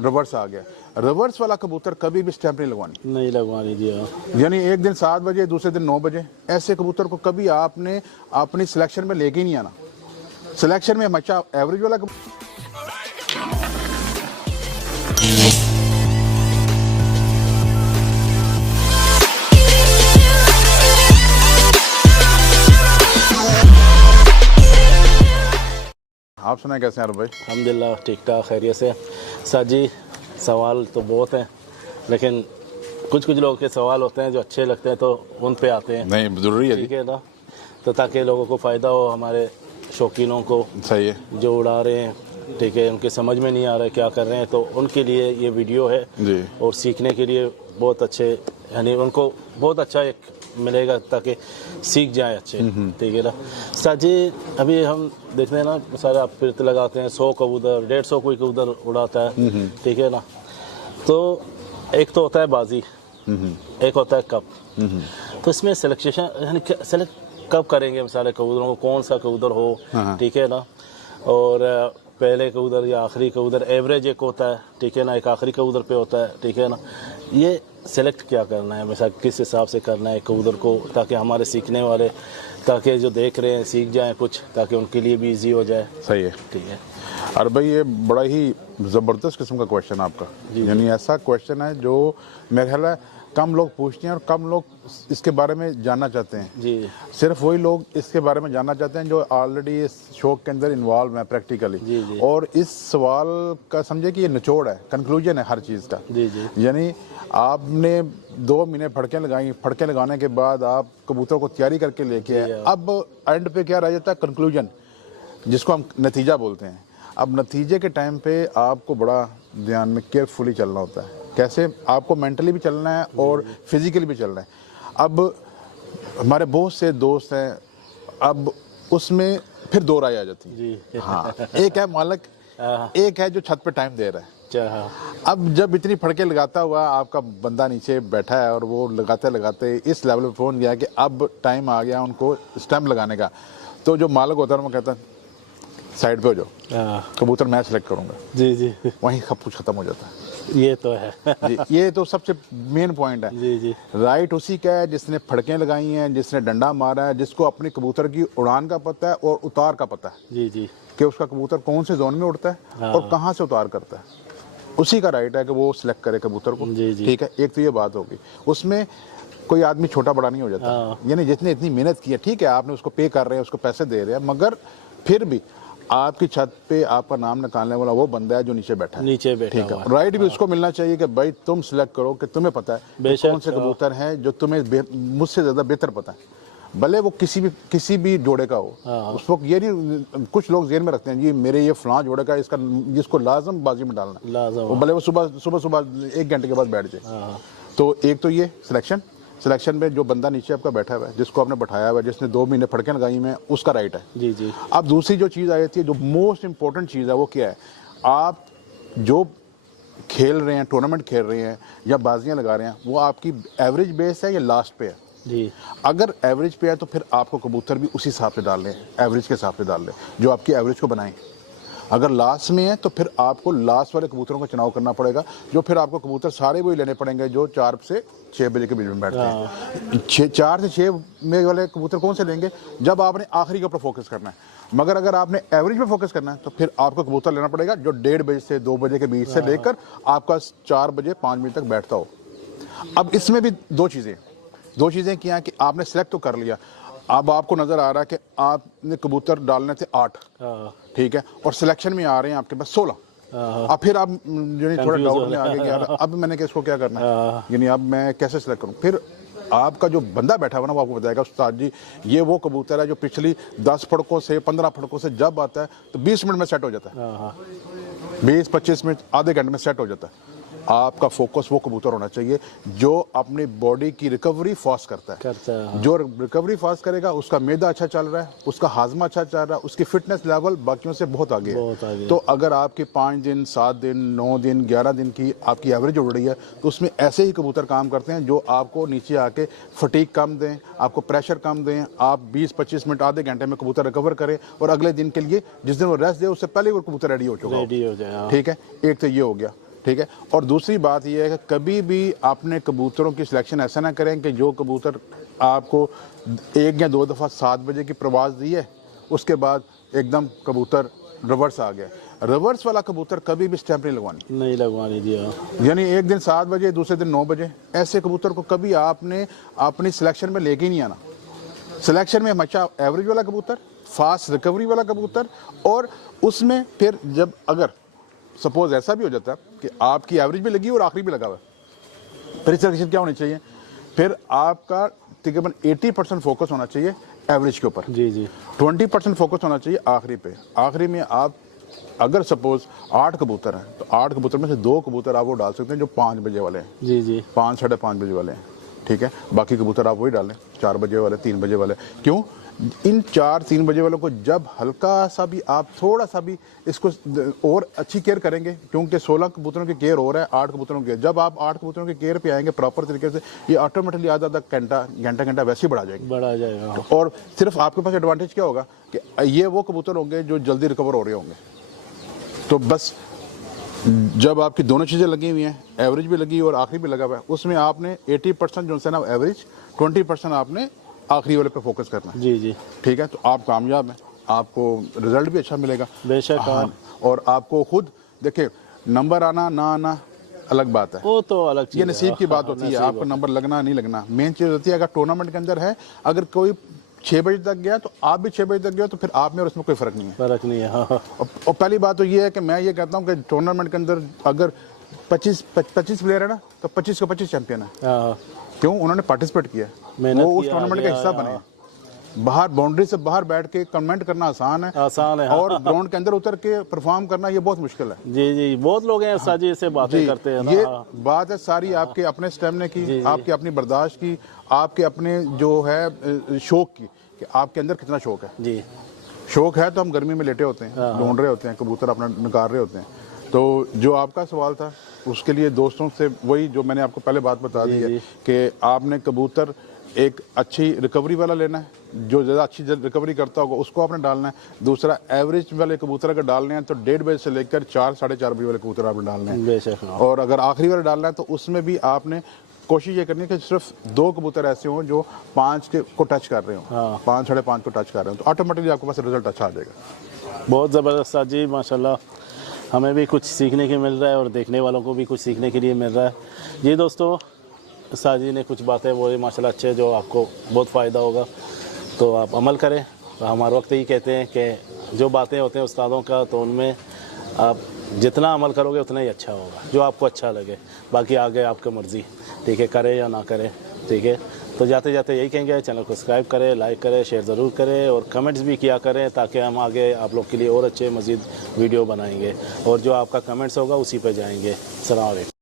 Reverse आ गया। Reverse वाला कबूतर कभी भी स्टैंप नहीं लगवानी जी। यानी एक दिन 7 बजे दूसरे दिन 9 बजे, ऐसे कबूतर को कभी आपने अपनी सिलेक्शन में लेके ही नहीं आना। सिलेक्शन में हमेशा एवरेज वाला आप सुनाए कैसे हैं आरिफ भाई? अल्हम्दुलिल्लाह ठीक ठाक खैरियत से। सर जी सवाल तो बहुत हैं, लेकिन कुछ लोगों के सवाल होते हैं जो अच्छे लगते हैं तो उन पे आते हैं। नहीं ज़रूरी है, ठीक है ना, तो ताकि लोगों को फ़ायदा हो, हमारे शौकीनों को। सही है जो उड़ा रहे हैं, ठीक है, उनके समझ में नहीं आ रहा है क्या कर रहे हैं, तो उनके लिए ये वीडियो है जी। और सीखने के लिए बहुत अच्छे, यानी उनको बहुत अच्छा एक मिलेगा ताकि सीख जाए अच्छे। ठीक है ना सर जी, अभी हम देखते हैं ना सारे आप फिरते लगाते हैं, 100 कबूतर 150 कोई कबूतर उड़ाता है। ठीक है ना, तो एक तो होता है बाजी, एक होता है कप। तो इसमें सिलेक्शन यानी सेलेक्ट कब करेंगे मिसाल कबूतरों को, कौन सा कबूतर हो, ठीक है ना, और पहले कबूतर या आखिरी कबूतर, एवरेज एक होता है, ठीक है ना, एक आखिरी कबूतर पे होता है, ठीक है ना, ये सेलेक्ट क्या करना है, मिसाल किस हिसाब से करना है कबूतर को, ताकि हमारे सीखने वाले, ताकि जो देख रहे हैं सीख जाएं कुछ, ताकि उनके लिए भी इजी हो जाए। सही है, ठीक है। और भाई ये बड़ा ही ज़बरदस्त किस्म का क्वेश्चन आपका, यानी ऐसा क्वेश्चन है जो मेरे ख्याल है कम लोग पूछते हैं और कम लोग इसके बारे में जानना चाहते हैं जी। सिर्फ वही लोग इसके बारे में जानना चाहते हैं जो ऑलरेडी इस शौक के अंदर इन्वॉल्व हैं प्रैक्टिकली। जी जी। और इस सवाल का समझे कि ये निचोड़ है, कंक्लूजन है हर चीज़ का। जी जी। यानी आपने 2 महीने फड़कें लगाई, फड़कें लगाने के बाद आप कबूतर को तैयारी करके लेके आए, अब एंड पे क्या रह जाता है, कंक्लूजन, जिसको हम नतीजा बोलते हैं। अब नतीजे के टाइम पे आपको बड़ा ध्यान में केयरफुली चलना होता है, कैसे आपको मेंटली भी चलना है और फिजिकली भी चलना है। अब हमारे बहुत से दोस्त हैं, अब उसमें फिर 2 राय आ जाती है जी। हाँ, एक है मालिक, एक है जो छत पे टाइम दे रहा है। अब जब इतनी फड़के लगाता हुआ आपका बंदा नीचे बैठा है और वो लगाते लगाते इस लेवल पे पहुंच गया कि अब टाइम आ गया उनको स्टैंप लगाने का, तो जो मालिक होता है वो कहता है साइड पे हो जाओ, कबूतर मैं सेलेक्ट करूंगा। जी जी। वहीं सब कुछ खत्म हो जाता है। ये तो है जी, ये तो सबसे मेन पॉइंट है। जी जी। राइट उसी का है जिसने फड़कें लगाई हैं, जिसने डंडा मारा है, जिसको अपने कबूतर की उड़ान का पता है और उतार का पता है। जी जी। कि उसका कबूतर कौन से जोन में उड़ता है और कहाँ से उतार करता है, उसी का राइट है कि वो सिलेक्ट करे कबूतर को। ठीक है, एक तो ये बात होगी। उसमें कोई आदमी छोटा बड़ा नहीं हो जाता, यानी जिसने इतनी मेहनत की है, ठीक है आपने उसको पे कर रहे हैं, उसको पैसे दे रहे हैं, मगर फिर भी आपकी छत पे आपका नाम निकालने वाला वो बंदा है जो नीचे बैठा है। ठीक है, राइट भी उसको मिलना चाहिए कि भाई तुम सिलेक्ट करो, कि तुम्हें पता है कौन से कबूतर हैं जो तुम्हें मुझसे ज्यादा बेहतर पता है, भले वो किसी भी जोड़े का हो। उस वक्त ये नहीं, कुछ लोग जेल में रखते हैं जी मेरे ये फलां जोड़े का, इसका जिसको लाजम बाजी में डालना, भले वो सुबह 1 घंटे के बाद बैठ जाए। तो एक तो ये सिलेक्शन में जो बंदा नीचे आपका बैठा हुआ है, जिसको आपने बैठाया हुआ है, जिसने 2 महीने फड़कें लगाई में, उसका राइट है। जी जी। अब दूसरी जो चीज़ आई थी, जो मोस्ट इंपॉर्टेंट चीज़ है, वो क्या है, आप जो खेल रहे हैं, टूर्नामेंट खेल रहे हैं या बाजियां लगा रहे हैं, वो आपकी एवरेज बेस है या लास्ट पे है। जी। अगर एवरेज पे है तो फिर आपको कबूतर भी उसी हिसाब से डाल लें, एवरेज के हिसाब से डाल लें जो आपकी एवरेज को बनाएं। अगर लास्ट में है तो फिर आपको लास्ट वाले कबूतरों का चुनाव करना पड़ेगा, जो फिर आपको कबूतर सारे वही लेने पड़ेंगे जो 4 से 6 बजे के बीच में बैठते हैं। 4 से 6 में वाले कबूतर कौन से लेंगे, जब आपने आखिरी के ऊपर फोकस करना है। मगर अगर आपने एवरेज पे फोकस करना है तो फिर आपको कबूतर लेना पड़ेगा जो 1:30 बजे से 2 बजे के बीच से लेकर आपका 4 बजे 5 बजे तक बैठता हो। अब इसमें भी दो चीज़ें क्या कि आपने सेलेक्ट तो कर लिया, अब आपको नजर आ रहा है कि आपने कबूतर डालने थे 8, ठीक है, और सिलेक्शन में आ रहे हैं आपके पास 16। अब फिर आप थोड़ा डाउट में आ गए कि अब मैंने इसको क्या करना है, यानी अब मैं कैसे सिलेक्ट करूं। फिर आपका जो बंदा बैठा हुआ ना वो आपको बताएगा उस्ताद जी ये वो कबूतर है जो पिछली 10 फड़कों से 15 फड़कों से जब आता है तो 20 मिनट में सेट हो जाता है, 20-25 मिनट आधे घंटे में सेट हो जाता है। आपका फोकस वो कबूतर होना चाहिए जो अपनी बॉडी की रिकवरी फास्ट करता है। जो रिकवरी फास्ट करेगा उसका मैदा अच्छा चल रहा है, उसका हाजमा अच्छा चल रहा है, उसकी फिटनेस लेवल बाकियों से बहुत आगे है। तो अगर आपकी 5 दिन 7 दिन 9 दिन 11 दिन की आपकी एवरेज उड़ रही है तो उसमें ऐसे ही कबूतर काम करते हैं जो आपको नीचे आके फटीक कम दें, आपको प्रेशर कम दें, आप 20-25 मिनट आधे घंटे में कबूतर रिकवर करें और अगले दिन के लिए जिस दिन वो रेस्ट दे उससे पहले वो कबूतर रेडी हो चुका हो। ठीक है, एक तो ये हो गया। ठीक है। और दूसरी बात यह है कि कभी भी अपने कबूतरों की सिलेक्शन ऐसा ना करें कि जो कबूतर आपको 1 या 2 दफ़ा 7 बजे की प्रवास दी है, उसके बाद एकदम कबूतर रिवर्स आ गया। रिवर्स वाला कबूतर कभी भी स्टैंप नहीं लगवानी दिया। यानी एक दिन 7 बजे, दूसरे दिन 9 बजे, ऐसे कबूतर को कभी आपने अपनी सिलेक्शन में लेके ही नहीं आना। सिलेक्शन में हमेशा एवरेज वाला कबूतर, फास्ट रिकवरी वाला कबूतर, और उसमें फिर जब अगर सपोज ऐसा भी हो जाता है कि आपकी एवरेज भी लगी और आखिरी भी लगा हुआ है, फिर सिलेक्शन क्या होनी चाहिए, फिर आपका तकरीबन 80% फोकस होना चाहिए एवरेज के ऊपर, जी जी, 20% फोकस होना चाहिए आखिरी पे। आखिरी में आप अगर सपोज 8 कबूतर हैं तो 8 कबूतर में से 2 कबूतर आप वो डाल सकते हैं जो 5 बजे वाले हैं, जी जी, 5 साढ़े 5 बजे वाले हैं, ठीक है। बाकी कबूतर आप वही डालें 4 बजे वाले, 3 बजे वाले। क्यों? इन 4-3 बजे वालों को जब हल्का सा भी आप थोड़ा सा भी इसको और अच्छी केयर करेंगे, क्योंकि 16 कबूतरों की केयर हो रहा है 8 कबूतरों की, जब आप 8 कबूतरों की केयर पे आएंगे प्रॉपर तरीके से, ये ऑटोमेटिकली आधा घंटा वैसे ही बढ़ा जाएगा। और सिर्फ आपके पास एडवांटेज क्या होगा कि ये वो कबूतर होंगे जो जल्दी रिकवर हो रहे होंगे। तो बस जब आपकी दोनों चीज़ें लगी हुई हैं, एवरेज भी लगी और आखिरी भी लगा हुआ है, उसमें आपने 80% जो है ना एवरेज, 20% आपने आखिरी वाले पे फोकस करना है। जी जी, ठीक है। तो आप कामयाब हैं, आपको रिजल्ट भी अच्छा मिलेगा बेशक। हाँ, और आपको खुद देखिए नंबर आना ना आना अलग बात है, वो तो अलग चीज़ ये नसीब की बात होती है। आपको नंबर लगना नहीं लगना मेन चीज़ होती है। अगर टूर्नामेंट के अंदर है, अगर कोई 6 बजे तक गया तो आप भी 6 बजे तक गए, तो फिर आप में और उसमें कोई फ़र्क नहीं है। हाँ। और पहली बात तो ये है कि मैं ये कहता हूँ कि टूर्नामेंट के अंदर अगर 25 प्लेयर है ना, तो 25 को 25 चैंपियन है। क्यों? उन्होंने पार्टिसिपेट किया, वो उस टूर्नामेंट का हिस्सा बने। बाहर बाउंड्री से बाहर बैठ के कमेंट करना आसान है और ग्राउंड के अंदर उतर के परफॉर्म करना ये बहुत मुश्किल है। जी जी, बहुत लोग हैं साजी से बातें करते हैं। ये बात है सारी आपके अपने स्टेमिना की, आपके अपनी बर्दाश्त की, आपके अपने जो है शौक की, कि आपके अंदर कितना शौक है। जी, शौक है तो हम गर्मी में लेटे होते हैं, ढूंढ रहे होते हैं, कबूतर अपना निकाल रहे होते हैं। तो जो आपका सवाल था उसके लिए दोस्तों से वही जो मैंने आपको पहले बात बता दी है कि आपने कबूतर एक अच्छी रिकवरी वाला लेना है, जो ज़्यादा अच्छी रिकवरी करता होगा उसको आपने डालना है। दूसरा एवरेज वाले कबूतर अगर डालने हैं तो 1:30 बजे से लेकर 4 साढ़े 4 बजे वाले कबूतर आपने डालने हैं। और अगर आखिरी वाले डालना है तो उसमें भी आपने कोशिश ये करनी है कि सिर्फ 2 कबूतर ऐसे हों जो 5 को टच कर रहे हों, 5 साढ़े 5 को टच कर रहे हो, तो ऑटोमेटिकली आपके पास रिजल्ट अच्छा आ जाएगा। बहुत ज़बरदस्त साजी, माशाल्लाह। हमें भी कुछ सीखने के मिल रहा है और देखने वालों को भी कुछ सीखने के लिए मिल रहा है। जी दोस्तों, साजी ने कुछ बातें बोली माशाल्लाह अच्छे, जो आपको बहुत फ़ायदा होगा, तो आप अमल करें। तो हमारे वक्त ही कहते हैं कि जो बातें होते हैं उस्तादों का, तो उनमें आप जितना अमल करोगे उतना ही अच्छा होगा, जो आपको अच्छा लगे। बाकी आगे आपकी मर्ज़ी, ठीक है, करें या ना करें, ठीक है। तो जाते जाते यही कहेंगे, चैनल को सब्सक्राइब करें, लाइक करें, शेयर ज़रूर करें और कमेंट्स भी किया करें, ताकि हम आगे आप लोग के लिए और अच्छे मज़ीद वीडियो बनाएंगे। और जो आपका कमेंट्स होगा उसी पर जाएंगे। अस्सलाम वालेकुम।